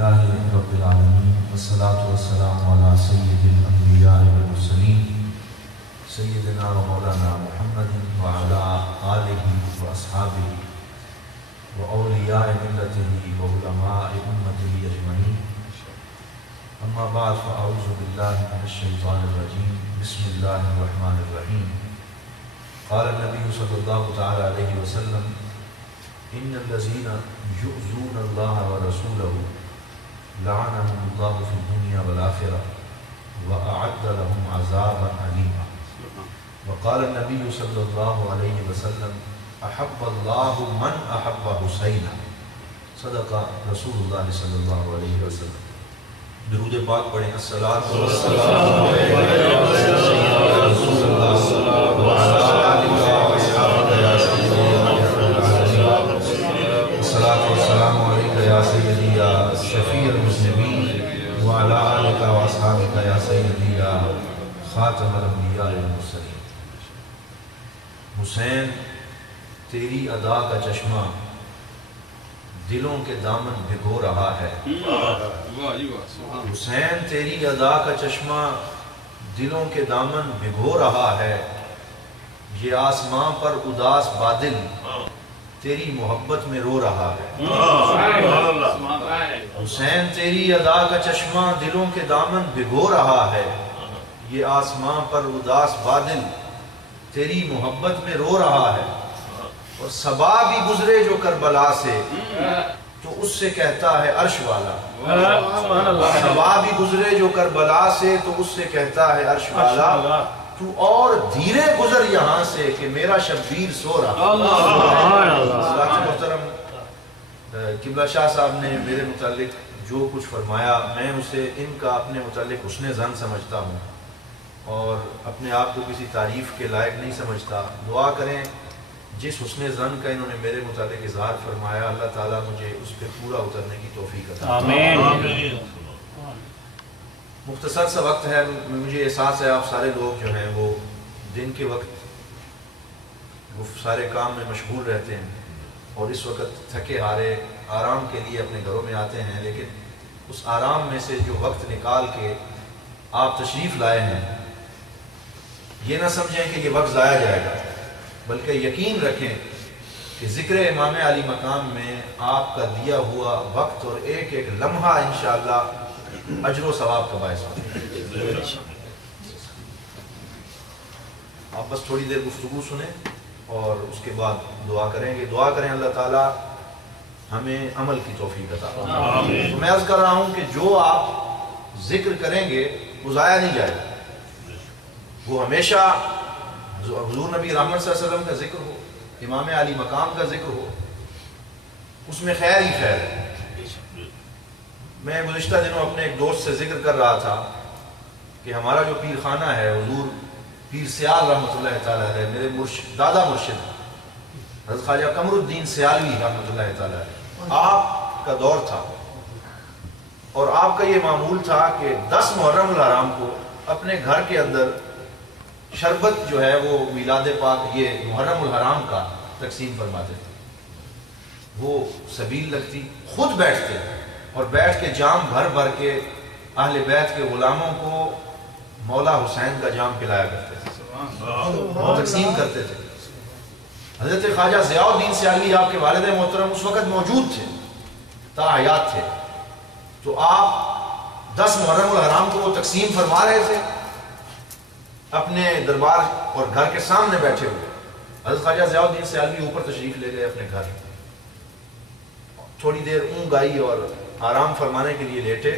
لله رب العالمين والصلاة والسلام على سيد الأنبياء والمرسلين سيدنا ومولانا محمد وعلى آله وأصحابه وأولياء ملته وعلماء أمته أجمعين. أما بعد فأعوذ بالله من الشيطان الرجيم. بسم الله الرحمن الرحيم. قال النبي صلى الله تعالى عليه وسلم إن الذين يؤذون الله ورسوله لعنهم الله في الدنيا والآخرة وأعد لهم عذابا أليما. وقال النبي صلى الله عليه وسلم أحب الله من أحب حسينا. صدق رسول الله صلى الله عليه وسلم. درود پاک پڑھیں. الصلاۃ والسلام علیہ رسول اللہ وعلی آلہ وصحبہ یا سیدی الصلاۃ والسلام علیک یا سیدی یا شفیع المذنبین وعلی آلہ وصحبہ یا سیدی یا خاتم الانبیاء والمرسلین. حسین تیری ادا کا چشمہ دلوں کے دامن بھگو رہا ہے. حسین تیری ادا کا چشمہ دلوں کے دامن بھگو رہا ہے. یہ آسمان پر اداس بادل تیری محبت میں رو رہا ہے. حسین تیری ادا کا چشمہ دلوں کے دامن بھگو رہا ہے. یہ آسمان پر اداس بادل تیری محبت میں رو رہا ہے. اور صبا بھی گزرے جو کربلا سے تو اس سے کہتا ہے عرش والا. صبا بھی گزرے جو کربلا سے تو اس سے کہتا ہے عرش والا. تو اور دھیرے گزر یہاں سے کہ میرا شبیر سو رہا. محترم قبلہ شاہ صاحب نے میرے متعلق جو کچھ فرمایا میں اسے ان کا اپنے متعلق حسن ظن سمجھتا ہوں اور اپنے آپ کو کسی تعریف کے لائق نہیں سمجھتا. دعا کریں جس حسن ظن کا انہوں نے میرے متعلق اظہار فرمایا اللہ تعالیٰ مجھے اس پہ پورا اترنے کی توفیق عطا فرمائے. آمین. مختصر سا وقت ہے. مجھے احساس ہے آپ سارے لوگ جو ہیں وہ دن کے وقت وہ سارے کام میں مشغول رہتے ہیں اور اس وقت تھکے ہارے آرام کے لیے اپنے گھروں میں آتے ہیں. لیکن اس آرام میں سے جو وقت نکال کے آپ تشریف لائے ہیں یہ نہ سمجھیں کہ یہ وقت ضائع جائے گا بلکہ یقین رکھیں کہ ذکر امام علی مقام میں آپ کا دیا ہوا وقت اور ایک ایک لمحہ انشاءاللہ اجر و ثواب کا باعث ہوگا. آپ بس تھوڑی دیر گفتگو سنیں اور اس کے بعد دعا کریں گے. دعا کریں اللہ تعالیٰ ہمیں عمل کی توفیق عطا فرمائے. میں عرض کر رہا ہوں کہ جو آپ ذکر کریں گے وہ ضائع نہیں جائے گا. وہ ہمیشہ حضور نبی رحمت صلی اللہ علیہ وسلم کا ذکر ہو امام علی مقام کا ذکر ہو اس میں خیر ہی خیر ہے. میں گزشتہ دنوں اپنے ایک دوست سے ذکر کر رہا تھا کہ ہمارا جو پیر خانہ ہے حضور پیر سیال رحمۃ اللہ تعالیٰ ہے میرے دادا مرشد حضرت خواجہ قمر الدین سیالوی رحمۃ اللہ تعالیٰ ہے. آپ کا دور تھا اور آپ کا یہ معمول تھا کہ 10 محرم الحرام کو اپنے گھر کے اندر شربت جو ہے وہ میلاد پاک یہ محرم الحرام کا تقسیم فرماتے تھے. وہ سبیل لگتی خود بیٹھتے اور بیٹھ کے جام بھر بھر کے اہل بیت کے غلاموں کو مولا حسین کا جام پلایا کرتے تھے اور تقسیم کرتے تھے. حضرت خواجہ ضیاء الدین سیالوی آپ کے والد محترم اس وقت موجود تھے تا حیات تھے. تو آپ 10 محرم الحرام کو وہ تقسیم فرما رہے تھے اپنے دربار اور گھر کے سامنے بیٹھے ہوئے. حضرت خواجہ ضیاء الدین سیالوی اوپر تشریف لے گئے اپنے گھر. تھوڑی دیر اونگ آئی اور آرام فرمانے کے لیے لیٹے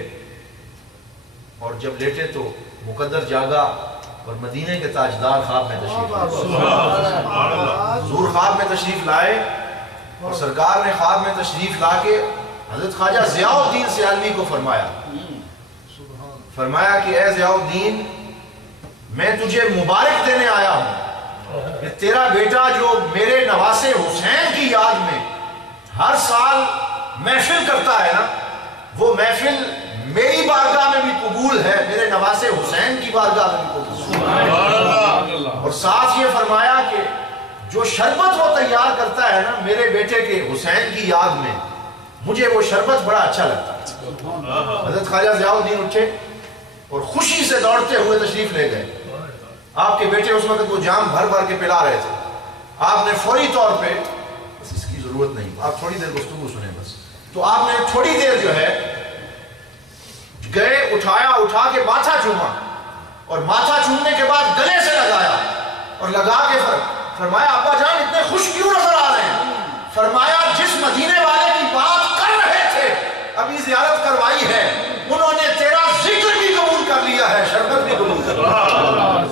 اور جب لیٹے تو مقدر جاگا اور مدینے کے تاجدار خواب میں تشریف لائے. حضور خواب میں تشریف لائے اور سرکار نے خواب میں تشریف لا کے حضرت خواجہ ضیاء الدین سیالوی کو فرمایا کہ اے ضیاء الدین میں تجھے مبارک دینے آیا ہوں کہ تیرا بیٹا جو میرے نواسے حسین کی یاد میں ہر سال محفل کرتا ہے نا وہ محفل میری بارگاہ میں بھی قبول ہے میرے نواسے حسین کی بارگاہ میں بھی قبول ہے. اور ساتھ یہ فرمایا کہ جو شربت وہ تیار کرتا ہے نا میرے بیٹے کے حسین کی یاد میں مجھے وہ شربت بڑا اچھا لگتا ہے۔ حضرت خواجہ ضیاء الدین اٹھے اور خوشی سے دوڑتے ہوئے تشریف لے گئے۔ آپ کے بیٹے اس وقت وہ جام بھر بھر کے پلا رہے تھے۔ آپ نے فوری طور پہ، بس اس کی ضرورت نہیں، آپ تھوڑی دیر گفتگو سنیں بس، تو آپ نے تھوڑی دیر جو ہے گئے، اٹھا کے ماتھا چوما، اور ماتھا چومنے کے بعد گلے سے لگایا اور لگا کے فرمایا ابا جان اتنے خوش کیوں نظر آ رہے ہیں؟ فرمایا جس مدینے والے کی بات کر رہے تھے ابھی زیارت کروائی ہے، انہوں نے تیرا ذکر بھی قبول کر لیا ہے، شربت بھی قبول کر لیا ہے،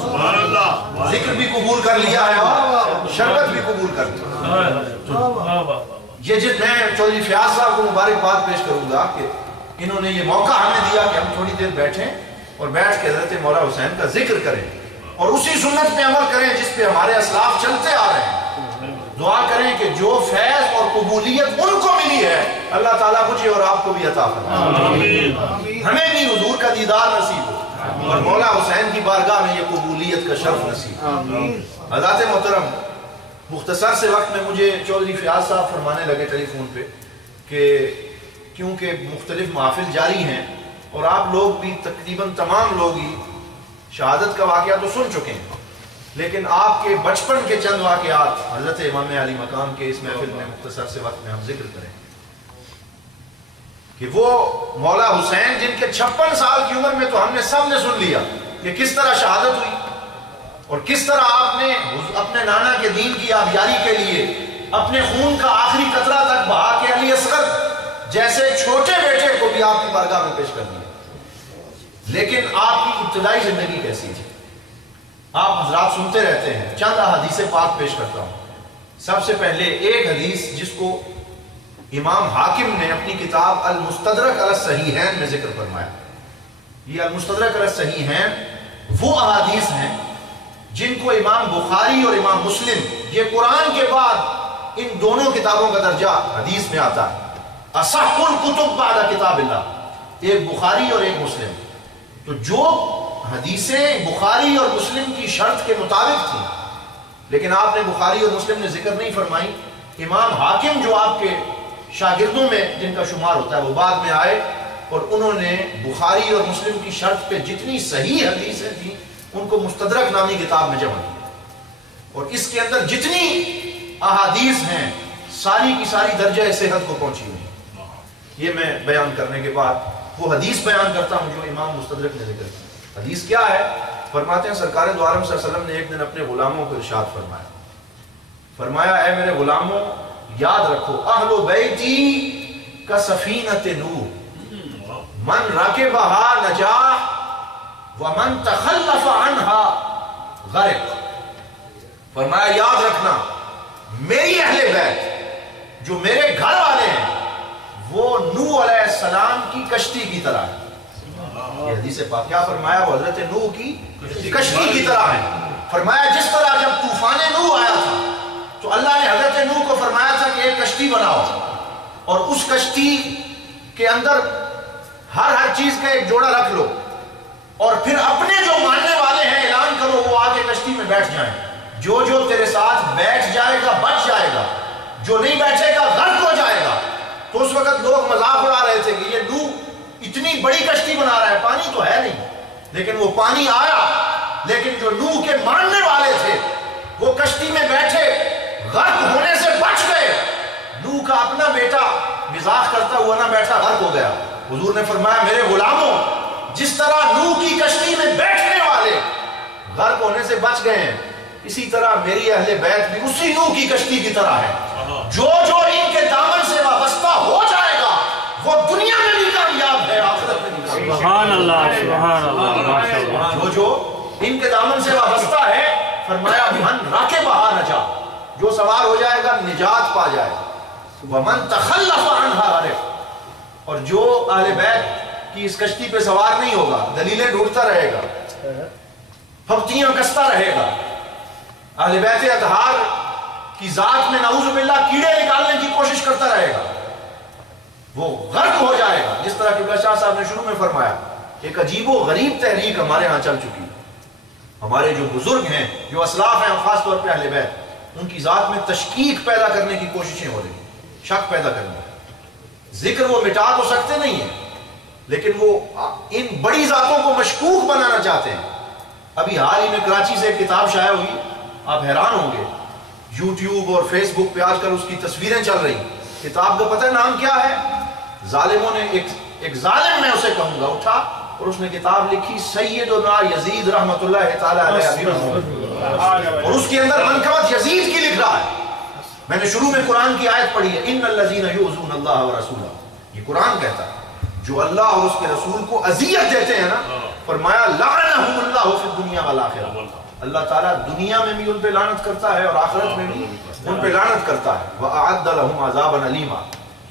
ذکر بھی قبول کر لیا ہے اور شربت بھی قبول کر لیا ہے۔ یہ جب میں چودھری فیاض صاحب کو مبارکباد پیش کروں گا کہ انہوں نے یہ موقع ہمیں دیا کہ ہم تھوڑی دیر بیٹھیں اور بیٹھ کے حضرت مولا حسین کا ذکر کریں اور اسی سنت پہ عمل کریں جس پہ ہمارے اسلاف چلتے آ رہے ہیں۔ دعا کریں کہ جو فیض اور قبولیت ان کو ملی ہے اللہ تعالیٰ مجھے اور آپ کو بھی عطا فرمائے، ہمیں بھی حضور کا دیدار نصیب ہو اور مولا حسین کی بارگاہ میں یہ قبولیت کا شرف نصیب ہو۔ حضرات محترم، مختصر سے وقت میں مجھے چودھری فیاض صاحب فرمانے لگے ٹیلی فون پہ کہ کیونکہ مختلف محافل جاری ہیں اور آپ لوگ بھی تقریباً تمام لوگ ہی شہادت کا واقعہ تو سن چکے ہیں، لیکن آپ کے بچپن کے چند واقعات حضرت امام علی مقام کے اس محفل میں مختصر سے وقت میں ہم ذکر کریں کہ وہ مولا حسین جن کے 56 سال کی عمر میں تو ہم نے سب نے سن لیا کہ کس طرح شہادت ہوئی اور کس طرح آپ نے اپنے نانا کے دین کی آبیاری کے لیے اپنے خون کا آخری قطرہ تک بہا کے علی اصغر جیسے چھوٹے بیٹے کو بھی آپ کی بارگاہ میں پیش کر دیا۔ لیکن آپ کی ابتدائی زندگی کیسی تھی؟ آپ حضرات سنتے رہتے ہیں، چند احادیث پاک پیش کرتا ہوں۔ سب سے پہلے ایک حدیث جس کو امام حاکم نے اپنی کتاب المستدرک علی الصحیحین میں ذکر فرمایا۔ یہ المستدرک علی الصحیحین وہ احادیث ہیں جن کو امام بخاری اور امام مسلم، یہ قرآن کے بعد ان دونوں کتابوں کا درجہ حدیث میں آتا ہے، اصح الکتب بعد کتاب اللہ، ایک بخاری اور ایک مسلم۔ تو جو حدیثیں بخاری اور مسلم کی شرط کے مطابق تھیں لیکن آپ نے بخاری اور مسلم نے ذکر نہیں فرمائی، امام حاکم جو آپ کے شاگردوں میں جن کا شمار ہوتا ہے وہ بعد میں آئے اور انہوں نے بخاری اور مسلم کی شرط پہ جتنی صحیح حدیثیں تھیں ان کو مستدرک نامی کتاب میں جمع کیا، اور اس کے اندر جتنی احادیث ہیں ساری کی ساری درجہ صحت کو پہنچی ہوئی۔ یہ میں بیان کرنے کے بعد وہ حدیث بیان کرتا ہوں جو امام مستدرک نے ذکر کی۔ حدیث کیا ہے؟ فرماتے ہیں سرکار دو عالم صلی اللہ علیہ وسلم نے ایک دن اپنے غلاموں کو ارشاد فرمایا اے میرے غلاموں یاد رکھو اہل بیتی کا سفینۃ نوح من رکبہا نجاح ومن تخلف عنہا غرق۔ فرمایا یاد رکھنا میری اہل بیت جو میرے گھر والے ہیں وہ نوح علیہ السلام کی کشتی کی طرح ہے۔ یہ حدیث پاک کیا فرمایا؟ وہ حضرت نوح کی کشتی کی طرح ہے۔ فرمایا جس طرح جب طوفان نوح آیا تھا تو اللہ نے حضرت نوح کو فرمایا تھا کہ ایک کشتی بناؤ اور اس کشتی کے اندر ہر چیز کا ایک جوڑا رکھ لو اور پھر اپنے جو ماننے والے ہیں اعلان کرو وہ آ کے کشتی میں بیٹھ جائیں، جو تیرے ساتھ بیٹھ جائے گا بچ جائے گا، جو نہیں بیٹھے گا غرق ہو جائے گا۔ تو اس وقت لوگ مذاق اڑا رہے تھے کہ یہ نوح اتنی بڑی کشتی بنا رہا ہے، پانی تو ہے نہیں، لیکن وہ پانی آیا، لیکن جو نوح کے ماننے والے تھے وہ کشتی میں بیٹھے غرق ہونے سے بچ گئے۔ نوح کا اپنا بیٹا مزاح کرتا ہوا نہ بیٹھا غرق ہو گیا۔ حضور نے فرمایا میرے غلاموں جس طرح نوح کی کشتی میں بیٹھنے والے غرق ہونے سے بچ گئے ہیں اسی طرح میری اہل بیت بھی اسی نوح کی کشتی کی طرح ہے، جو ان کے دامن سے وابستہ ہو جائے گا وہ دنیا میں بھی کامیاب ہے آخرت میں بھی کامیاب ہے۔ سبحان اللہ سبحان اللہ۔ جو ان کے دامن سے وابستہ ہے فرمایا من راکبہا نجا، جو سوار ہو جائے گا نجات پا جائے گا، ومن تخلف عنہا غرق، اور جو اہل بیت کی اس کشتی پہ سوار نہیں ہوگا دلیلیں ڈھونڈتا رہے گا، پھپتیاں کستا رہے گا، اہل بیت اطہار کی ذات میں نعوذ باللہ کیڑے نکالنے کی کوشش کرتا رہے گا، وہ غرق ہو جائے گا۔ جس طرح کہ شاہ صاحب نے شروع میں فرمایا ایک عجیب و غریب تحریک ہمارے ہاں چل چکی، ہمارے جو بزرگ ہیں جو اسلاف ہیں خاص طور پہ اہل بیت ان کی ذات میں تشکیک پیدا کرنے کی کوششیں ہو رہی ہیں، شک پیدا کرنے۔ ذکر وہ مٹا تو سکتے نہیں ہیں، لیکن وہ ان بڑی ذاتوں کو مشکوک بنانا چاہتے ہیں۔ ابھی حال ہی میں کراچی سے ایک کتاب شائع ہوئی، آپ حیران ہوں گے، یوٹیوب اور فیس بک پہ آج کل اس کی تصویریں چل رہی۔ کتاب کا پتہ نام کیا ہے؟ ظالموں نے ایک ظالم میں اسے کہوں گا اٹھا اور اس نے کتاب لکھی سیدنا یزید رحمۃ اللہ تعالی علیہ، اور اس کے اندر منقبت یزید کی لکھ رہا ہے۔ میں نے شروع میں قرآن کی آیت پڑھی ہے، ان الذین یؤذون اللہ ورسولہ، یہ قرآن کہتا ہے جو اللہ اور اس کے رسول کو اذیت دیتے ہیں نا، فرمایا لعنہم اللہ فی الدنیا والآخرہ، اللہ تعالیٰ دنیا میں بھی ان پہ لعنت کرتا ہے اور آخرت میں بھی ان پہ لعنت کرتا ہے۔ وَأَعَدَّ لَهُمْ عَذَابًا عَلِيمًا،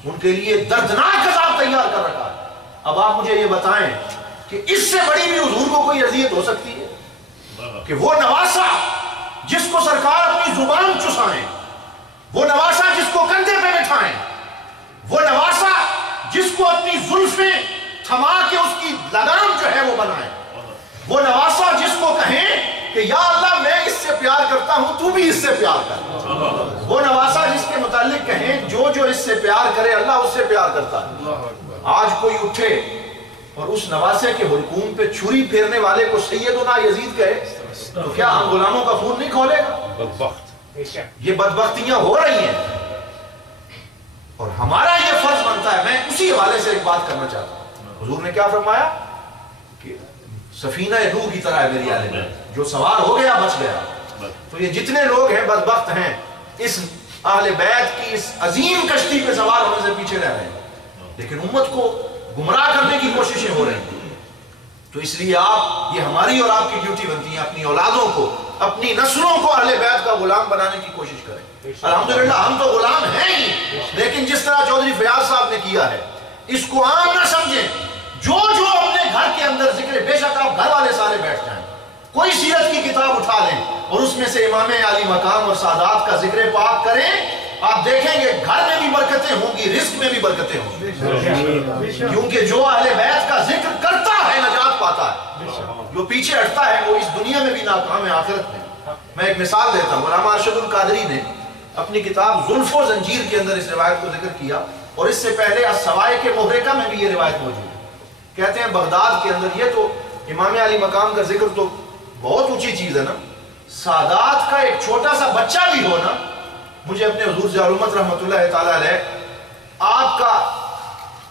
ان کے لیے دردناک عذاب تیار کر رکھا ہے۔ اب آپ مجھے یہ بتائیں کہ اس سے بڑی بھی حضور کو کوئی اذیت ہو سکتی ہے کہ وہ نواسا جس کو سرکار اپنی زبان چسائیں، وہ نواسا جس کو کندھے پہ بٹھائیں، وہ نواسا جس کو اپنی زلفیں تھما کے اس کی لگام جو ہے وہ بنائیں، وہ نواسا جس کو کہیں کہ یا اللہ میں اس سے پیار کرتا ہوں تو بھی اس سے پیار کر، وہ نواسا جس کے متعلق کہیں جو اس سے پیار کرے اللہ اس سے پیار کرتا ہے۔ آج کوئی اٹھے اور اس نواسے کے حلقوم پہ چھری پھیرنے والے کو سیدنا یزید کہے تو کیا ہم غلاموں کا خون نہیں کھولے گا؟ یہ بدبختیاں ہو رہی ہیں اور ہمارا یہ فرض بنتا ہے۔ میں اسی حوالے سے ایک بات کرنا چاہتا ہوں، حضور نے کیا فرمایا کہ سفینہ نوح کی طرح ہے میری آل بیت، جو سوار ہو گیا بچ گیا۔ تو یہ جتنے لوگ ہیں بدبخت ہیں اس اہل بیت کی اس عظیم کشتی پہ سوار ہونے سے پیچھے رہ رہے ہیں، لیکن امت کو گمراہ کرنے کی کوششیں ہو رہی ہیں۔ تو اس لیے آپ، یہ ہماری اور آپ کی ڈیوٹی بنتی ہے، اپنی اولادوں کو، اپنی نسلوں کو اہل بیت کا غلام بنانے کی کوشش کریں۔ الحمدللہ ہم تو غلام ہیں ہی، لیکن جس طرح چودھری فیاض صاحب نے کیا ہے اس کو عام نہ سمجھیں۔ جو اپنے گھر کے اندر ذکر، بے شک آپ گھر والے سارے بیٹھ جائیں، کوئی سیرت کی کتاب اٹھا لیں اور اس میں سے امام علی مقام اور سادات کا ذکر پاک کریں، آپ دیکھیں گے گھر میں بھی برکتیں ہوں گی، رزق میں بھی برکتیں ہوں گی، کیونکہ جو اہل بیت کا ذکر کرتا ہے نجات پاتا ہے، جو پیچھے ہٹتا ہے وہ اس دنیا میں بھی ناکام ہے آخرت میں۔ میں ایک مثال دیتا ہوں، علامہ ارشد القادری نے اپنی کتاب زلف و زنجیر کے اندر اس روایت کو ذکر کیا، اور اس سے پہلے السوائق محرقہ میں بھی یہ روایت موجود ہے۔ کہتے ہیں بغداد کے اندر، یہ تو امام علی مقام کا ذکر تو بہت اونچی چیز ہے نا، سادات کا ایک چھوٹا سا بچہ بھی ہو نا، مجھے اپنے حضور ضیاء الامت رحمۃ اللہ تعالیٰ علیہ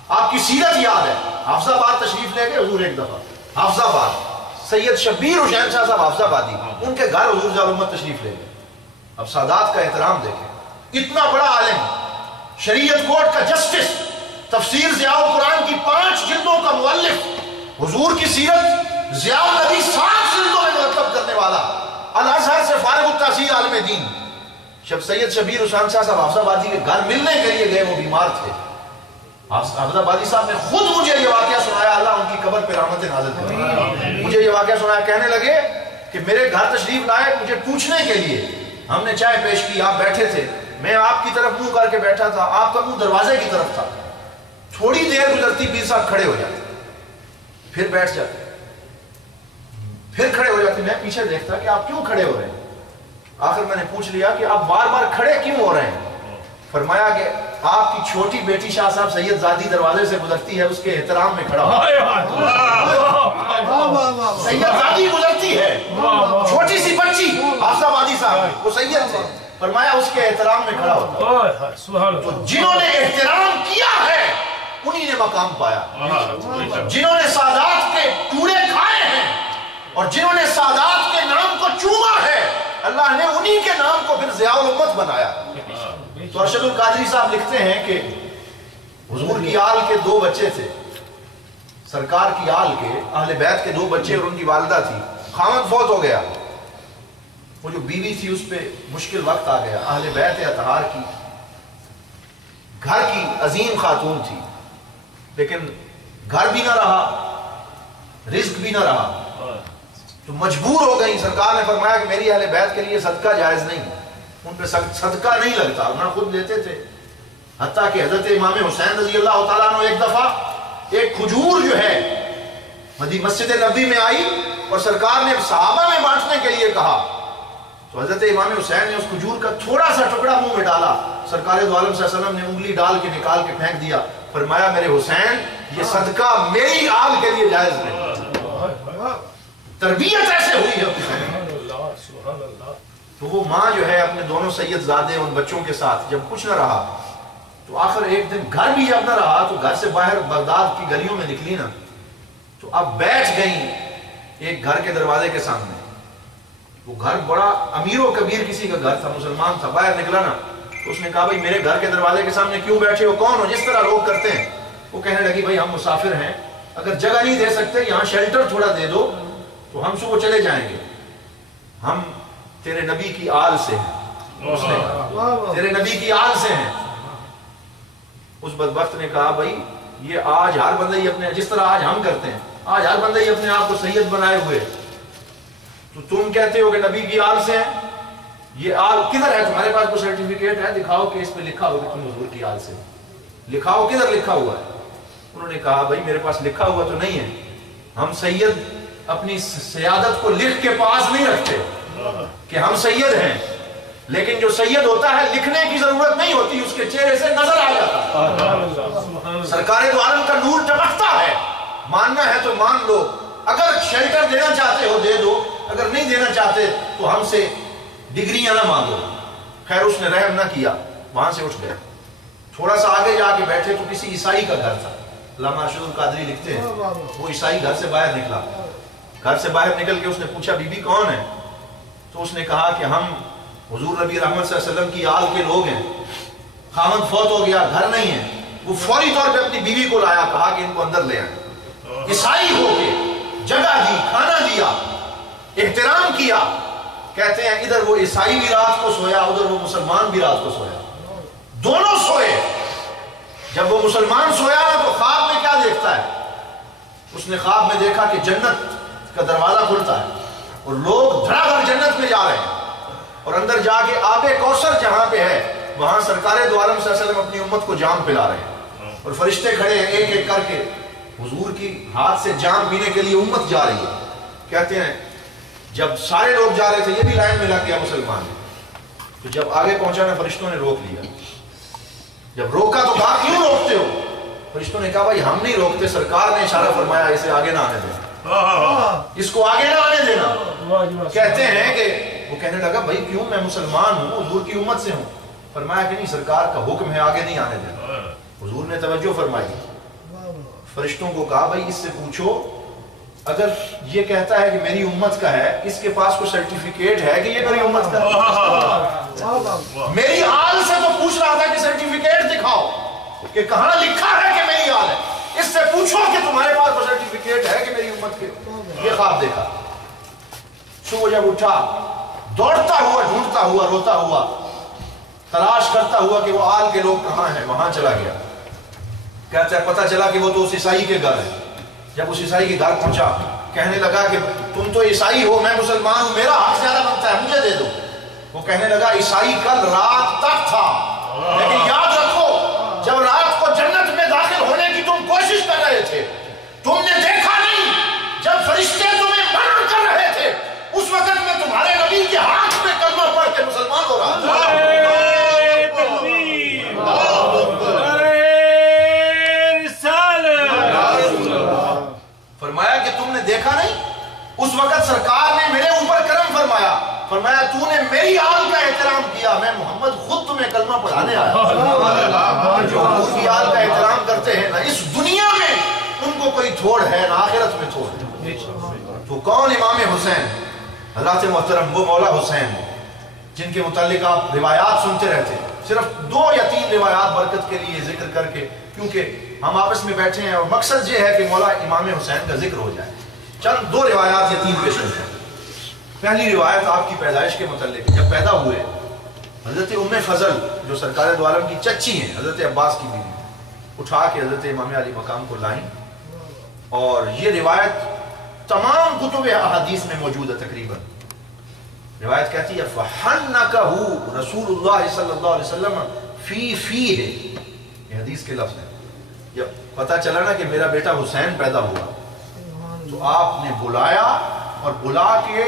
آپ کی سیرت یاد ہے۔ حافظ آباد تشریف لے گئے حضور ایک دفعہ، حافظ آباد سید شبیر حسین شاہ صاحب حافظ آبادی، ان کے گھر حضور ضیاء الامت تشریف لے گئے۔ اب سادات کا احترام دیکھیں، اتنا بڑا عالم، شریعت کورٹ کا جسٹس، تفسیر ضیاء القرآن کی 5 جلدوں کا مؤلف، حضور کی سیرت ضیاء النبی 7 جلدوں میں مرتب کرنے والا، الازہر سے فارغ التحصیل عالم دین، جب سید شبیر حسین شاہ صاحب حافظ آبادی کے گھر ملنے کے لیے گئے، وہ بیمار تھے، حافظ آبادی صاحب نے خود مجھے یہ واقعہ سنایا، اللہ ان کی قبر پہ رحمت نازل کرے، مجھے یہ واقعہ سنایا، کہنے لگے کہ میرے گھر تشریف لائے مجھے پوچھنے کے لیے، ہم نے چائے پیش کی، آپ بیٹھے تھے، میں آپ کی طرف منہ کر کے بیٹھا تھا، آپ کا منہ دروازے کی طرف تھا، تھوڑی دیر گزرتی پیر صاحب کھڑے ہو جاتے، پھر بیٹھ جاتے، پھر کھڑے ہو جاتے، میں پیچھے دیکھتا کہ آپ کیوں کھڑے ہو رہے ہیں؟ آخر میں نے پوچھ لیا کہ آپ بار بار کھڑے کیوں ہو رہے ہیں؟ فرمایا کہ آپ کی چھوٹی بیٹی شاہ صاحب سید زادی دروازے سے گزرتی ہے، اس کے احترام میں کھڑا ہو، سید زادی گزرتی ہے، چھوٹی سی بچی حافظ آبادی صاحب، وہ سید تھے، فرمایا اس کے احترام میں کھڑا ہوتا۔ تو جنہوں نے احترام کیا ہے انہی نے مقام پایا، جنہوں نے سادات کے ٹوڑے کھائے ہیں اور جنہوں نے سادات کے نام کو چوما ہے، اللہ نے انہی کے نام کو پھر ضیاء الامت بنایا۔ تو ارشد القادری صاحب لکھتے ہیں کہ حضور کی آل کے 2 بچے تھے، سرکار کی آل کے، اہل بیت کے 2 بچے اور ان کی والدہ تھی، خامد فوت ہو گیا، وہ جو بیوی تھی اس پہ مشکل وقت آ گیا، اہل بیت اطہار کی گھر کی عظیم خاتون تھی، لیکن گھر بھی نہ رہا، رزق بھی نہ رہا، تو مجبور ہو گئی۔ سرکار نے فرمایا کہ میری اہل بیت کے لیے صدقہ جائز نہیں، ان پہ صدقہ نہیں لگتا، نہ خود لیتے تھے، حتیٰ کہ حضرت امام حسین رضی اللہ تعالیٰ عنہ ایک دفعہ ایک کھجور جو ہے مسجد نبوی میں آئی اور سرکار نے صحابہ میں بانٹنے کے لیے کہا تو حضرت امام حسین نے اس کھجور کا تھوڑا سا ٹکڑا منہ میں ڈالا، سرکار دو عالم صلی اللہ علیہ وسلم نے انگلی ڈال کے نکال کے پھینک دیا، فرمایا میرے حسین یہ صدقہ میری آل کے لیے جائز نہیں۔ تربیت ایسے ہوئی ہے۔ تو وہ ماں جو ہے اپنے دونوں سید زادے ان بچوں کے ساتھ جب کچھ نہ رہا تو آخر ایک دن گھر بھی جب نہ رہا تو گھر سے باہر بغداد کی گلیوں میں نکلی نا، تو اب بیٹھ گئیں ایک گھر کے دروازے کے سامنے۔ وہ گھر بڑا امیر و کبیر کسی کا گھر تھا، مسلمان تھا، باہر نکلا نا تو اس نے کہا بھائی میرے گھر کے دروازے کے سامنے کیوں بیٹھے ہو، کون ہو، جس طرح لوگ کرتے ہیں۔ وہ کہنے لگی بھائی ہم مسافر ہیں، اگر جگہ نہیں دے سکتے یہاں شیلٹر تھوڑا دے دو تو ہم صبح چلے جائیں گے، ہم تیرے نبی کی آل سے ہیں، اس نے کہا تیرے نبی کی آل سے ہیں۔ اس بدبخت نے کہا بھائی یہ آج ہر بندہ ہی اپنے، جس طرح آج ہم کرتے ہیں، آج ہر بندہ ہی اپنے آپ کو سید بنائے ہوئے، تو تم کہتے ہو کہ نبی کی آل سے ہیں، یہ آل کدھر ہے، تمہارے پاس کوئی سرٹیفکیٹ ہے، دکھاؤ کہ اس پہ لکھا ہو کہ تم حضور کی آل سے، لکھاؤ کدھر لکھا ہوا ہے۔ انہوں نے کہا بھائی میرے پاس لکھا ہوا تو نہیں ہے، ہم سید اپنی سیادت کو لکھ کے پاس نہیں رکھتے کہ ہم سید ہیں، لیکن جو سید ہوتا ہے لکھنے کی ضرورت نہیں ہوتی، اس کے چہرے سے نظر آ جاتا ہے، سرکار دو عالم کا نور ٹپکتا ہے۔ ماننا ہے تو مان لو، اگر شیلٹر دینا چاہتے ہو دے دو، اگر نہیں دینا چاہتے تو ہم سے ڈگریاں نہ مانگو۔ خیر اس نے رحم نہ کیا، وہاں سے اٹھ گئے، تھوڑا سا آگے جا کے بیٹھے تو کسی عیسائی کا گھر تھا، علامہ ارشد القادری لکھتے ہیں وہ عیسائی گھر سے باہر نکلا، گھر سے باہر نکل کے اس نے پوچھا بی بی کون ہے، تو اس نے کہا کہ ہم حضور نبی رحمت صلی اللہ علیہ وسلم کی آل کے لوگ ہیں، خامد فوت ہو گیا، گھر نہیں ہے۔ وہ فوری طور پہ اپنی بیوی کو لایا، کہا کہ ان کو اندر لے آئیں۔ عیسائی ہو کے جگہ دی، کھانا دیا، احترام کیا۔ کہتے ہیں ادھر وہ عیسائی بھی رات کو سویا، ادھر وہ مسلمان بھی رات کو سویا، دونوں سوئے۔ جب وہ مسلمان سویا نا تو خواب میں کیا دیکھتا ہے، اس نے خواب میں دیکھا کہ جنت کا دروازہ کھلتا ہے اور لوگ دھڑا دھڑ جنت میں جا رہے ہیں، اور اندر جا کے آب کوثر جہاں پہ ہے وہاں سرکار دو عالم صلی اللہ علیہ وسلم اپنی امت کو جام پلا رہے ہیں، اور فرشتے کھڑے ہیں ایک ایک کر کے، حضور کی ہاتھ سے جام پینے کے لیے امت جا رہی ہے۔ کہتے ہیں جب سارے لوگ جا رہے تھے یہ بھی لائن میں لگ گیا مسلمان، تو جب آگے پہنچا نا فرشتوں نے روک لیا۔ جب روکا تو کہا کیوں روکتے ہو، فرشتوں نے کہا بھائی ہم نہیں روکتے، سرکار نے اشارہ فرمایا اسے آگے نہ آنے دینا، اس کو آگے نہ آنے دینا۔ کہتے ہیں کہ وہ کہنے لگا بھائی کیوں، میں مسلمان ہوں، حضور کی امت سے ہوں۔ فرمایا کہ نہیں، سرکار کا حکم ہے آگے نہیں آنے دینا۔ حضور نے توجہ فرمائی، فرشتوں کو کہا بھائی اس سے پوچھو اگر یہ کہتا ہے کہ میری امت کا ہے، اس کے پاس کوئی سرٹیفکیٹ ہے کہ یہ میری امت کا ہے؟ میری آل سے تو پوچھ رہا تھا کہ سرٹیفکیٹ دکھاؤ کہ کہاں لکھا ہے کہ میری آل ہے، اس سے پوچھو کہ تمہارے پاس کوئی سرٹیفکیٹ ہے کہ میری امت کے۔ یہ خواب دیکھا، صبح جب اٹھا دوڑتا ہوا، ڈھونڈتا ہوا، روتا ہوا، تلاش کرتا ہوا کہ وہ آل کے لوگ کہاں ہیں، وہاں چلا گیا۔ کہتا ہے پتہ چلا کہ وہ تو اس عیسائی کے گھر ہے۔ جب اس عیسائی کے گھر پہنچا کہنے لگا کہ تم تو عیسائی ہو، میں مسلمان ہوں، میرا حق زیادہ بنتا ہے، مجھے دے دو۔ وہ کہنے لگا عیسائی کل رات تک تھا، لیکن یاد رکھو جب رات کو جنت میں داخل ہونے کی تم کوشش کر رہے تھے، تم نے دیکھا نہیں جب فرشتے تمہیں منع کر رہے تھے، اس وقت میں تمہارے نبی کے ہاتھ میں کلمہ پڑھ کے مسلمان ہو رہا تھا۔ فرمایا کہ تم نے دیکھا نہیں، اس وقت سرکار نے میرے اوپر کرم فرمایا، فرمایا تو نے میری آل کا احترام کیا، میں محمد خود تمہیں کلمہ پڑھانے آیا۔ جو حضور کی آل کا احترام کرتے ہیں نا، اس دنیا میں ان کو کوئی تھوڑ ہے نہ آخرت میں تھوڑ ہے۔ تو کون امام حسین؟ حضرات محترم وہ مولا حسین جن کے متعلق آپ روایات سنتے رہتے ہیں، صرف 2 یا 3 روایات برکت کے لیے ذکر کر کے، کیونکہ ہم آپس میں بیٹھے ہیں اور مقصد یہ ہے کہ مولا امام حسین کا ذکر ہو جائے۔ چند 2 روایات یا 3 پیش کرتے ہیں۔ پہلی روایت آپ کی پیدائش کے متعلق، جب پیدا ہوئے حضرت ام فضل جو سرکار دو عالم کی چچی ہیں، حضرت عباس کی بیوی، اٹھا کے حضرت امام علی مقام کو لائیں، اور یہ روایت تمام کتب احادیث میں موجود ہے تقریباً۔ روایت کہتی ہے فَحَنَّكَهُ رسول اللہ صلی اللہ علیہ وسلم فی ہے، یہ حدیث کے لفظ ہیں۔ جب پتہ چلا نا کہ میرا بیٹا حسین پیدا ہوا تو آپ نے بلایا اور بلا کے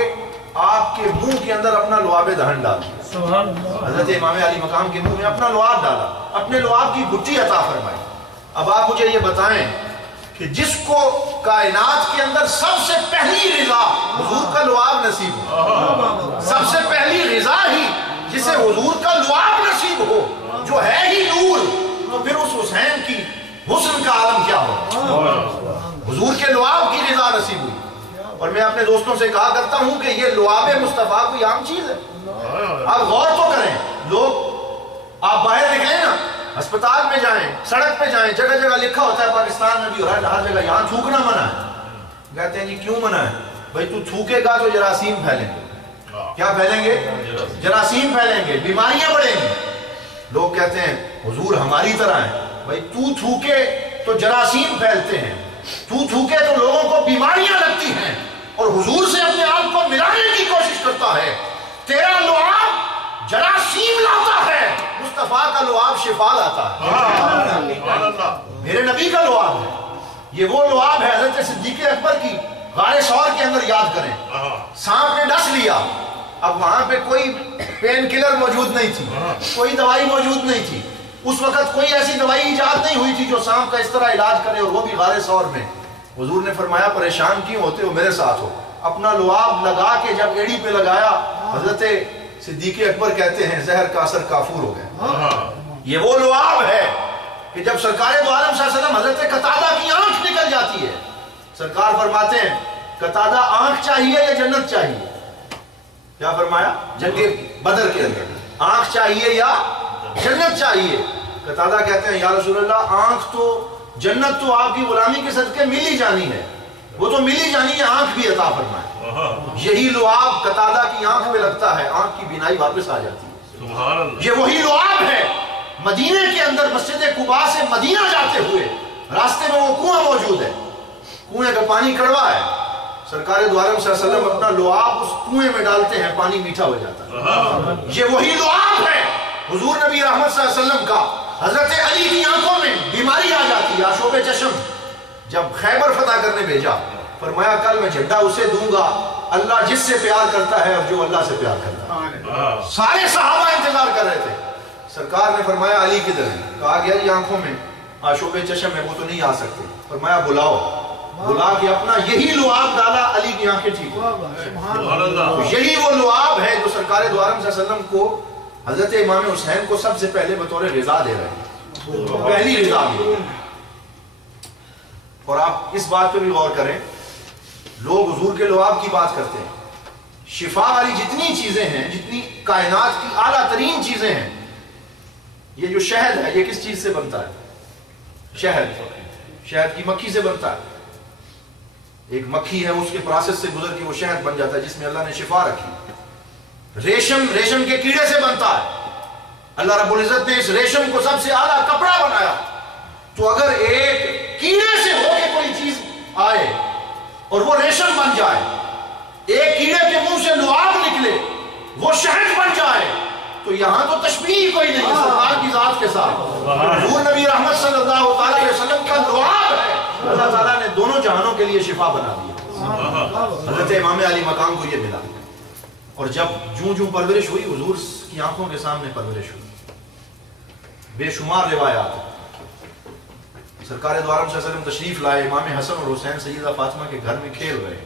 آپ کے منہ کے اندر اپنا لعاب دہن ڈال دیا. حضرت امام علی مقام کے منہ میں اپنا لعاب ڈالا, اپنے لعاب کی گٹھی عطا فرمائی. اب آپ مجھے یہ بتائیں کہ جس کو کائنات کے اندر سب سے پہلی رضا حضور کا لعاب نصیب ہو, سب سے پہلی رضا ہی جسے حضور کا لعاب نصیب ہو, جو ہے ہی نور, تو پھر اس حسین کی حسن کا عالم کیا ہو؟ حضور کے لعاب کی رضا نصیب ہوئی. اور میں اپنے دوستوں سے کہا کرتا ہوں کہ یہ لعاب مصطفیٰ کوئی عام چیز ہے. آپ غور تو کریں, لوگ آپ باہر نکلیں نا, ہسپتال میں جائیں, سڑک پہ جائیں, جگہ جگہ لکھا ہوتا ہے, پاکستان میں بھی ہو رہا ہے ہر جگہ, یہاں تھوکنا منع ہے. کہتے ہیں جی کیوں منع ہے؟ بھائی تو تھوکے گا تو جراثیم پھیلیں گے. کیا پھیلیں گے؟ جراثیم پھیلیں گے, بیماریاں بڑھیں گی. لوگ کہتے ہیں حضور ہماری طرح ہیں. بھائی تو تھوکے تو جراثیم پھیلتے ہیں, تو تھوکے تو لوگوں کو بیماریاں لگتی ہیں, اور حضور سے اپنے آپ کو ملانے کی کوشش کرتا ہے. تیرا لعاب جراثیم لاتا ہے, مصطفیٰ کا لعاب شفا لاتا ہے. میرے نبی کا لعاب ہے, یہ وہ لعاب ہے حضرت صدیق اکبر کی غار ثور کے اندر. یاد کریں, سانپ نے ڈس لیا, اب وہاں پہ کوئی پین کلر موجود نہیں تھی, کوئی دوائی موجود نہیں تھی. اس وقت کوئی ایسی دوائی ایجاد نہیں ہوئی تھی جو سانپ کا اس طرح علاج کرے, اور وہ بھی غار ثور میں. حضور نے فرمایا پریشان کیوں ہوتے ہو, میرے ساتھ ہو. اپنا لعاب لگا کے جب ایڑی پہ لگایا, حضرت صدیق اکبر کہتے ہیں زہر کا اثر کافور ہو گیا. یہ وہ لعاب ہے کہ جب سرکار دو عالم صلی اللہ علیہ وسلم حضرت قتادہ کی آنکھ نکل جاتی ہے, سرکار فرماتے ہیں قتادہ آنکھ چاہیے یا جنت چاہیے؟ کیا فرمایا؟ جنگ بدر کے اندر آنکھ چاہیے یا جنت چاہیے؟ قتادہ کہتے ہیں یا رسول اللہ آنکھ تو, جنت تو آپ کی غلامی کے صدقے مل ہی جانی ہے, وہ تو مل ہی جانی ہے, آنکھ بھی عطا فرمائے. یہی لعاب قتادہ کی آنکھ میں لگتا ہے, آنکھ کی بینائی واپس آ جاتی ہے. یہ وہی لعاب ہے. مدینے کے اندر مسجد قباء سے مدینہ جاتے ہوئے راستے میں وہ کنواں موجود ہے, کنویں کا پانی کڑوا ہے. سرکار دو عالم صلی اللہ علیہ وسلم اپنا لعاب اس کنویں میں ڈالتے ہیں, پانی میٹھا ہو جاتا ہے. یہ وہی لعاب ہے حضور نبی رحمت صلی اللہ علیہ وسلم کا. حضرت علی کی آنکھوں میں بیماری آ جاتی ہے, آشوب چشم. جب خیبر فتح کرنے بھیجا, فرمایا کل میں جھنڈا اسے دوں گا اللہ جس سے پیار کرتا ہے اور جو اللہ سے پیار کرتا ہے. سارے صحابہ انتظار کر رہے تھے. سرکار نے فرمایا علی کدھر ہے؟ کہا گیا یہ آنکھوں میں آشوب چشم ہے, وہ تو نہیں آ سکتے. فرمایا بلاؤ. بلا کے اپنا یہی لعاب ڈالا, علی کی آنکھیں ٹھیک ہو. یہی وہ لعاب ہے جو سرکار دو عالم صلی اللہ علیہ وسلم کو حضرت امام حسین کو سب سے پہلے بطور رضا دے رہے ہیں, پہلی رضا دی. اور آپ اس بات پہ بھی غور کریں, لوگ حضور کے لعاب کی بات کرتے ہیں. شفا والی جتنی چیزیں ہیں, جتنی کائنات کی اعلیٰ ترین چیزیں ہیں, یہ جو شہد ہے یہ کس چیز سے بنتا ہے؟ شہد, شہد کی مکھی سے بنتا ہے. ایک مکھی ہے, اس کے پروسیس سے گزر کے وہ شہد بن جاتا ہے جس میں اللہ نے شفا رکھی. ریشم, ریشم کے کیڑے سے بنتا ہے. اللہ رب العزت نے اس ریشم کو سب سے اعلیٰ کپڑا بنایا. تو اگر ایک کیڑے سے ہو کے کوئی چیز آئے اور وہ ریشم بن جائے, ایک کیڑے کے منہ سے لعاب نکلے وہ شہد بن جائے, تو یہاں تو تشبیہ کوئی نہیں سرکار کی ذات کے ساتھ. حضور نبی رحمت صلی اللہ علیہ وسلم کا لعاب ہے, اللہ تعالیٰ نے دونوں جہانوں کے لیے شفا بنا دیا. حضرت امام علی مقام کو یہ ملا. اور جب جوں جوں پرورش ہوئی, حضور کی آنکھوں کے سامنے پرورش ہوئی. بے شمار روایات. سرکار دو عالم صلی اللہ علیہ وسلم تشریف لائے, امام حسن اور حسین سیدہ فاطمہ کے گھر میں کھیل رہے.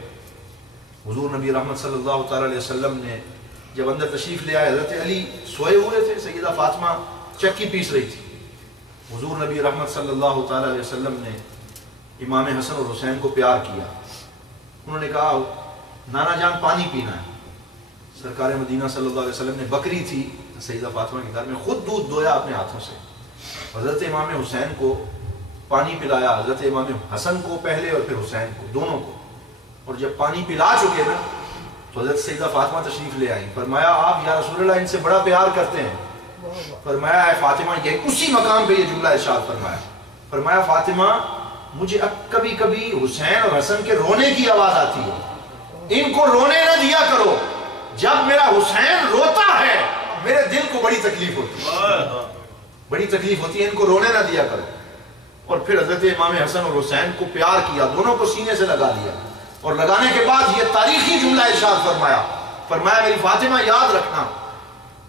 حضور نبی رحمت صلی اللہ تعالی علیہ وسلم نے جب اندر تشریف لے آئے, حضرت علی سوئے ہوئے تھے, سیدہ فاطمہ چکی پیس رہی تھی. حضور نبی رحمت صلی اللہ تعالی علیہ وسلم نے امام حسن اور حسین کو پیار کیا. انہوں نے کہا نانا جان پانی پینا ہے. سرکار مدینہ صلی اللہ علیہ وسلم نے بکری تھی سیدہ فاطمہ کے گھر میں, خود دودھ دویا اپنے ہاتھوں سے. حضرت امام حسین کو پانی پلایا, حضرت امام حسن کو پہلے اور پھر حسین کو, دونوں کو. اور جب پانی پلا چکے نا تو حضرت سیدہ فاطمہ تشریف لے آئیں. فرمایا آپ یا رسول اللہ ان سے بڑا پیار کرتے ہیں. فرمایا اے فاطمہ, یہ اسی مقام پہ یہ جملہ ارشاد فرمایا. فرمایا فاطمہ مجھے اب کبھی کبھی حسین اور حسن کے رونے کی آواز آتی ہے, ان کو رونے نہ دیا کرو. جب میرا حسین روتا ہے میرے دل کو بڑی تکلیف ہوتی ہے, بڑی تکلیف ہوتی ہے, ان کو رونے نہ دیا کرو. اور پھر حضرت امام حسن اور حسین کو پیار کیا, دونوں کو سینے سے لگا لیا. اور لگانے کے بعد یہ تاریخی جملہ ارشاد فرمایا فرمایا میری فاطمہ یاد رکھنا،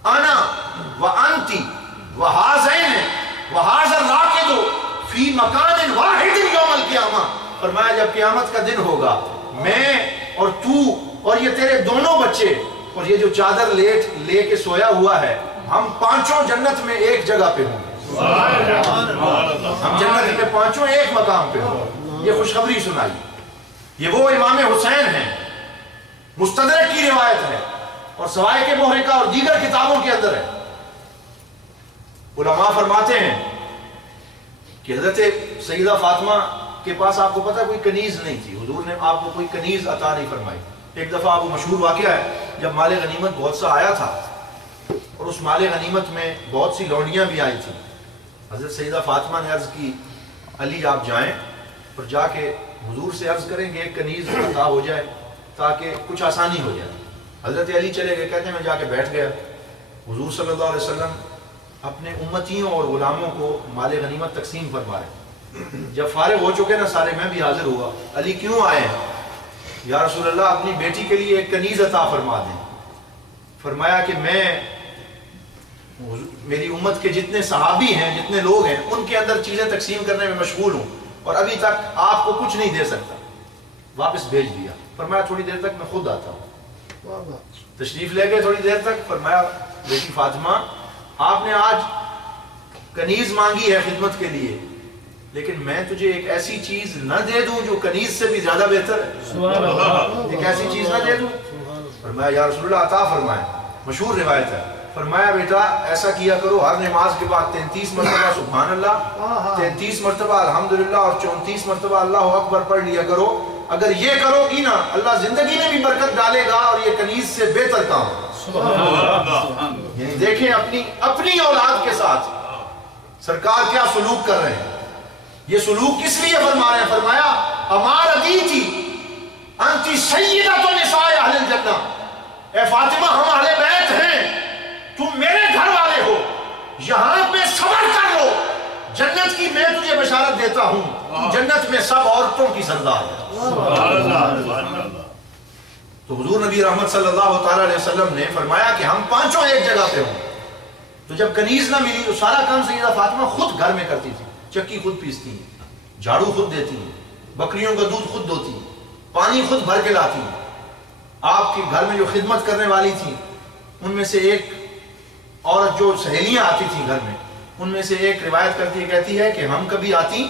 انا وانتی وہازین وہازا راکد فی مکان واحد یوم القیامہ، فرمایا جب قیامت کا دن ہوگا میں اور تو اور یہ تیرے دونوں بچے اور یہ جو چادر لے کے سویا ہوا ہے، ہم پانچوں جنت میں ایک جگہ پہ ہوں گے، ہم جنت میں پانچوں ایک مقام پہ ہوں۔ یہ خوشخبری سنائی، یہ وہ امام حسین ہیں، مستدرک کی روایت ہے اور سوائے محرقہ اور دیگر کتابوں کے اندر ہے۔ علماء فرماتے ہیں کہ حضرت سیدہ فاطمہ کے پاس آپ کو پتہ کوئی کنیز نہیں تھی، حضور نے آپ کو کوئی کنیز عطا نہیں فرمائی۔ ایک دفعہ آپ کو مشہور واقعہ ہے، جب مال غنیمت بہت سا آیا تھا اور اس مال غنیمت میں بہت سی لونڈیاں بھی آئی تھیں، حضرت سیدہ فاطمہ نے عرض کی علی آپ جائیں اور جا کے حضور سے عرض کریں کہ ایک کنیز عطا ہو جائے تاکہ کچھ آسانی ہو جائے۔ حضرت علی چلے گئے، کہتے ہیں میں جا کے بیٹھ گیا، حضور صلی اللہ علیہ وسلم اپنے امتیوں اور غلاموں کو مال غنیمت تقسیم فرما رہے، جب فارغ ہو چکے نا سارے، میں بھی حاضر ہوا، علی کیوں آئے ہیں؟ یا رسول اللہ اپنی بیٹی کے لیے ایک کنیز عطا فرما دیں۔ فرمایا کہ میں میری امت کے جتنے صحابی ہیں، جتنے لوگ ہیں، ان کے اندر چیزیں تقسیم کرنے میں مشغول ہوں اور ابھی تک آپ کو کچھ نہیں دے سکتا، واپس بھیج دیا۔ فرمایا تھوڑی دیر تک میں خود آتا ہوں۔ تشریف لے گئے تھوڑی دیر تک، فرمایا بیٹی فاطمہ آپ نے آج کنیز مانگی ہے خدمت کے لیے، لیکن میں تجھے ایک ایسی چیز نہ دے دوں جو کنیز سے بھی زیادہ بہتر ہے، ایک ایسی چیز نہ دے دوں؟ فرمایا یا رسول اللہ عطا فرمائے، مشہور روایت ہے۔ فرمایا بیٹا ایسا کیا کرو، ہر نماز کے بعد 33 مرتبہ سبحان اللہ، 33 مرتبہ الحمدللہ اور 34 مرتبہ اللہ اکبر پڑھ لیا کرو۔ اگر یہ کرو گی نا اللہ زندگی میں بھی برکت ڈالے گا اور یہ کنیز سے بہتر کام۔ یعنی دیکھیں اپنی اولاد کے ساتھ سرکار کیا سلوک کر رہے ہیں، یہ سلوک کس لیے فرما رہے ہیں؟ فرمایا امار ادیتی انتی سیدۃ نساء اہل الجنہ، اے فاطمہ ہم اہل بیت ہیں، تم میرے گھر والے ہو، یہاں پہ صبر کر لو، جنت کی میں تجھے بشارت دیتا ہوں، جنت میں سب عورتوں کی سردار ہے۔ تو حضور نبی رحمت صلی اللہ تعالی علیہ وسلم نے فرمایا کہ ہم پانچوں ایک جگہ پہ ہوں۔ تو جب کنیز نہ ملی تو سارا کام سیدہ فاطمہ خود گھر میں کرتی تھی، چکی خود پیستی ہیں، جھاڑو خود دیتی ہیں، بکریوں کا دودھ خود دھوتی ہیں، پانی خود بھر کے لاتی ہیں۔ آپ کے گھر میں جو خدمت کرنے والی تھی ان میں سے ایک عورت جو سہیلیاں آتی تھیں گھر میں، ان میں سے ایک روایت کرتی ہے، کہتی ہے کہ ہم کبھی آتی،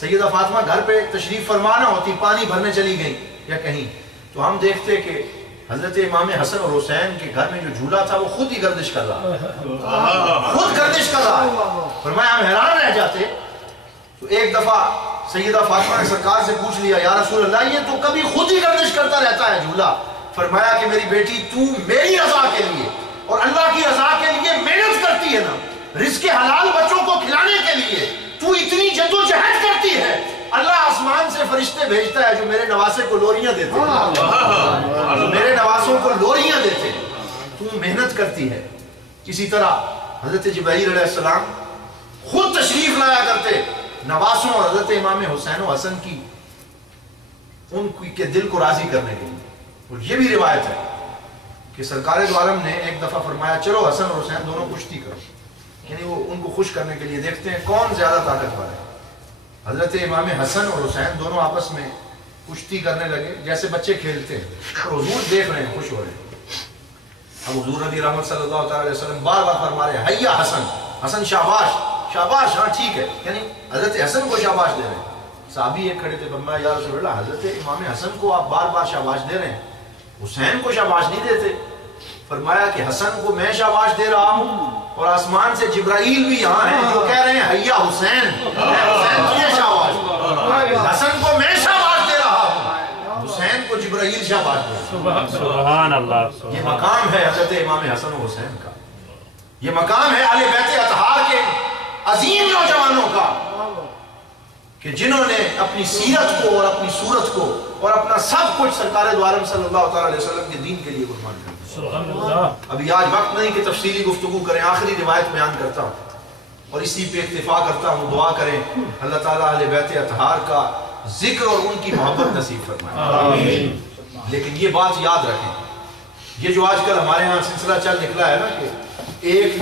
سیدہ فاطمہ گھر پہ تشریف فرما نہ ہوتی، پانی بھرنے چلی گئی یا کہیں، تو ہم دیکھتے کہ حضرت امام حسن اور حسین کے گھر میں جو جھولا تھا وہ خود ہی گردش کر رہا، خود گردش کر رہا۔ فرمایا ہم حیران رہ جاتے۔ تو ایک دفعہ سیدہ فاطمہ نے سرکار سے پوچھ لیا یا رسول اللہ یہ تو کبھی خود ہی گردش کرتا رہتا ہے جھولا۔ فرمایا کہ میری بیٹی تو میری رضا کے لیے اور اللہ کی رضا کے لیے محنت کرتی ہے نا، رزق حلال بچوں کو کھلانے کے لیے تو اتنی جدوجہد کرتی ہے، اللہ آسمان سے فرشتے بھیجتا ہے جو میرے نواسے کو لوریاں دیتے ہیں، میرے نواسوں کو لوریاں دیتے ہیں، تو محنت کرتی ہے۔ اسی طرح حضرت جبرائیل علیہ السلام خود تشریف لایا کرتے نواسوں اور حضرت امام حسین و حسن کی ان کے دل کو راضی کرنے کے لیے۔ اور یہ بھی روایت ہے کہ سرکار دو عالم نے ایک دفعہ فرمایا چلو حسن اور حسین دونوں کشتی کرو، یعنی وہ ان کو خوش کرنے کے لیے دیکھتے ہیں کون زیادہ طاقتور ہے۔ حضرت امام حسن اور حسین دونوں آپس میں کشتی کرنے لگے جیسے بچے کھیلتے ہیں، اور حضور دیکھ رہے ہیں، خوش ہو رہے ہیں۔ اب حضور نبی رحمت صلی اللہ علیہ وسلم بار بار فرما رہے ہیں حیا حسن، حسن شاباش شاباش، ہاں ٹھیک ہے، یعنی حضرت حسن کو شاباش دے رہے ہیں۔ صحابی ایک کھڑے تھے، فرمایا یا رسول اللہ حضرت امام حسن کو آپ بار بار شاباش دے رہے ہیں، حسین کو شاباش نہیں دیتے۔ فرمایا کہ حسن کو میں شاباش دے رہا ہوں اور آسمان سے جبرائیل بھی یہاں ہیں جو کہہ رہے ہیں حیا حسین، حسین تجھے شاباش، حسن کو میں شاباش دے رہا ہوں، حسین کو جبرائیل شاباش دے رہا ہے۔ سبحان اللہ۔ یہ مقام ہے حضرت امام حسن و حسین کا، یہ مقام ہے اہل بیت اطہار کے عظیم نوجوانوں کا کہ جنہوں نے اپنی سیرت کو اور اپنی صورت کو اور اپنا سب کچھ سرکار دو عالم صلی اللہ تعالی علیہ وسلم کے دین کے لیے قربان کر دیا۔ ابھی آج وقت نہیں کہ تفصیلی گفتگو کریں، آخری روایت بیان کرتا ہوں اور اسی پہ اکتفا کرتا ہوں۔ دعا کریں اللہ تعالیٰ اہل بیت اطہار کا ذکر اور ان کی محبت نصیب فرمائے۔ لیکن یہ بات یاد رکھیں یہ جو آج کل ہمارے ہاں سلسلہ چل نکلا ہے نا کہ ایک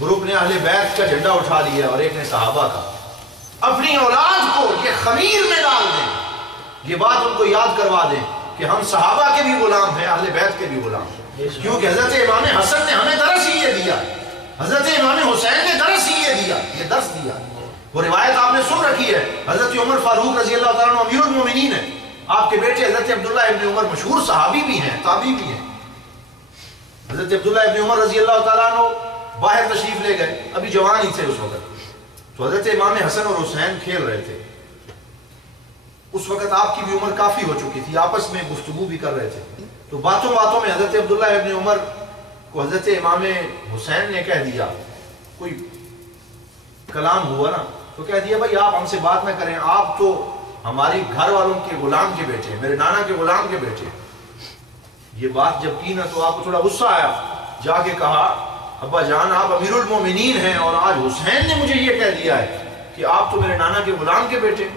گروپ نے اہل بیت کا جھنڈا اٹھا لیا اور ایک نے صحابہ کا، اپنی اولاد کو یہ خمیر میں ڈال دیں، یہ بات ان کو یاد کروا دیں کہ ہم صحابہ کے بھی غلام ہیں، اہل بیت کے بھی غلام ہیں، کیونکہ حضرت امام حسن نے ہمیں درس ہی یہ دیا، حضرت امام حسین نے درس ہی یہ دیا، یہ درس دیا۔ وہ روایت آپ نے سن رکھی ہے، حضرت عمر فاروق رضی اللہ تعالیٰ عنہ امیر المومنین ہیں، آپ کے بیٹے حضرت عبداللہ ابن عمر مشہور صحابی بھی ہیں، تابعی بھی ہیں۔ حضرت عبداللہ ابن عمر رضی اللہ تعالیٰ عنہ باہر تشریف لے گئے، ابھی جوان ہی تھے اس وقت، تو حضرت امام حسن اور حسین کھیل رہے تھے۔ اس وقت آپ کی بھی عمر کافی ہو چکی تھی، آپس میں گفتگو بھی کر رہے تھے، تو باتوں باتوں میں حضرت عبداللہ ابن عمر کو حضرت امام حسین نے کہہ دیا، کوئی کلام ہوا نا، تو کہہ دیا بھائی آپ ہم سے بات نہ کریں، آپ تو ہماری گھر والوں کے غلام کے بیٹے، میرے نانا کے غلام کے بیٹے۔ یہ بات جب کی نا تو آپ کو تھوڑا غصہ آیا، جا کے کہا ابا جان آپ امیر المومنین ہیں اور آج حسین نے مجھے یہ کہہ دیا ہے کہ آپ تو میرے نانا کے غلام کے بیٹے،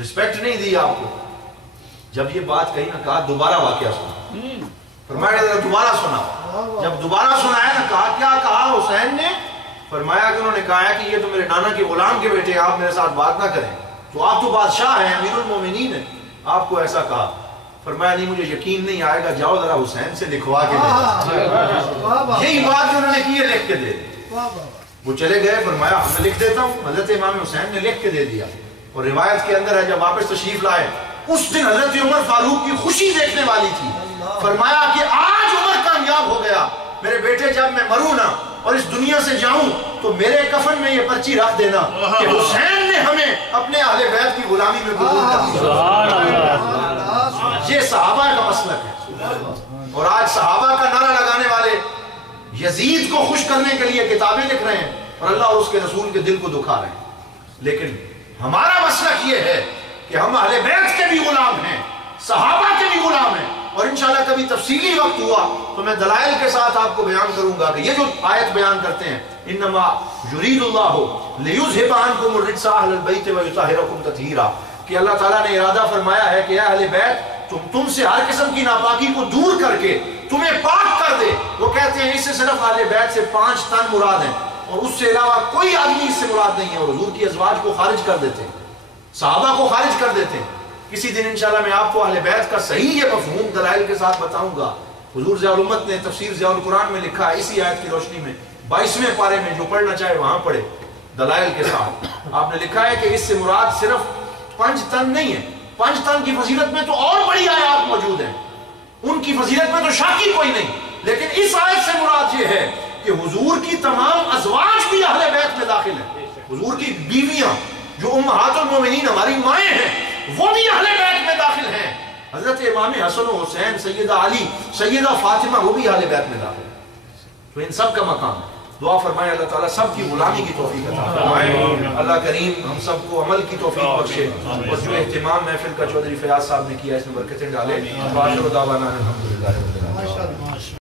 رسپیکٹ نہیں دی آپ کو۔ جب یہ بات کہی نا، کہا دوبارہ واقعہ سنا، فرمایا ذرا دوبارہ سنا۔ جب دوبارہ سنایا نا، کہا کیا کہا حسین نے؟ فرمایا کہ انہوں نے کہا کہ یہ تو میرے نانا کے غلام کے بیٹے ہیں، آپ میرے ساتھ بات نہ کریں، تو آپ تو بادشاہ ہیں، امیر المومنین ہیں، آپ کو ایسا کہا۔ فرمایا نہیں مجھے یقین نہیں آئے گا، جاؤ ذرا حسین سے لکھوا کے دے۔ یہی بات جو انہوں نے کی ہے لکھ کے دے۔ وہ چلے گئے، فرمایا میں لکھ دیتا ہوں۔ حضرت امام حسین نے لکھ کے دے دیا، اور روایت کے اندر ہے جب واپس تشریف لائے، اس دن حضرت عمر فاروق کی خوشی دیکھنے والی تھی۔ فرمایا کہ آج عمر کامیاب ہو گیا، میرے بیٹے جب میں مروں نا اور اس دنیا سے جاؤں تو میرے کفن میں یہ پرچی رکھ دینا کہ حسین نے ہمیں اپنے اہل بیت کی غلامی میں قبول کر دیا۔ یہ صحابہ کا مسلک ہے، اور آج صحابہ کا نعرہ لگانے والے یزید کو خوش کرنے کے لیے کتابیں لکھ رہے ہیں اور اللہ اور اس کے رسول کے دل کو دکھا رہے ہیں۔ لیکن ہمارا مسلک یہ ہے کہ ہم اہل بیت کے بھی غلام ہیں، صحابہ کے بھی غلام ہیں، اور انشاءاللہ کبھی تفصیلی وقت ہوا تو میں دلائل کے ساتھ آپ کو بیان کروں گا کہ یہ جو آیت بیان کرتے ہیں انما یرید اللہ لیذھب عنکم الرجس اہل البیت ویطہرکم تطہیرا، کہ اللہ تعالیٰ نے ارادہ فرمایا ہے کہ اے اہل بیت تم سے ہر قسم کی ناپاکی کو دور کر کے تمہیں پاک کر دے۔ وہ کہتے ہیں اس سے صرف اہل بیت سے 5 تن مراد ہیں، اور اس سے علاوہ کوئی آدمی اس سے مراد نہیں ہے، اور حضور کی ازواج کو خارج کر دیتے ہیں، صحابہ کو خارج کر دیتے ہیں۔ کسی دن انشاءاللہ میں آپ کو اہل بیت کا صحیح یہ مفہوم دلائل کے ساتھ بتاؤں گا۔ حضور ضیاء الامت نے تفسیر ضیاء القرآن میں لکھا ہے اسی آیت کی روشنی میں 22ویں پارے میں، جو پڑھنا چاہے وہاں پڑھے دلائل کے ساتھ۔ آپ نے لکھا ہے کہ اس سے مراد صرف 5 تن نہیں ہے، 5 تن کی فضیلت میں تو اور بڑی آیات موجود ہیں، ان کی فضیلت میں تو شاکی کوئی نہیں، لیکن اس آیت سے مراد یہ ہے کہ حضور کی تمام ازواج بھی اہل بیت میں داخل ہیں، حضور کی بیویاں جو امہات المومنین ہماری مائیں ہیں وہ بھی اہل بیت میں داخل ہیں، حضرت امام حسن و حسین، سیدہ علی، سیدہ فاطمہ، وہ بھی اہل بیت میں داخل ہیں۔ تو ان سب کا مقام ہے۔ دعا فرمائے اللہ تعالیٰ سب کی غلامی کی توفیق عطا فرمائے، اللہ کریم ہم سب کو عمل کی توفیق بخشے، اور جو اہتمام محفل کا چودھری فیاض صاحب نے کیا اس میں برکتیں ڈالے۔ وآخر دعوانا الحمدللہ رب العالمین۔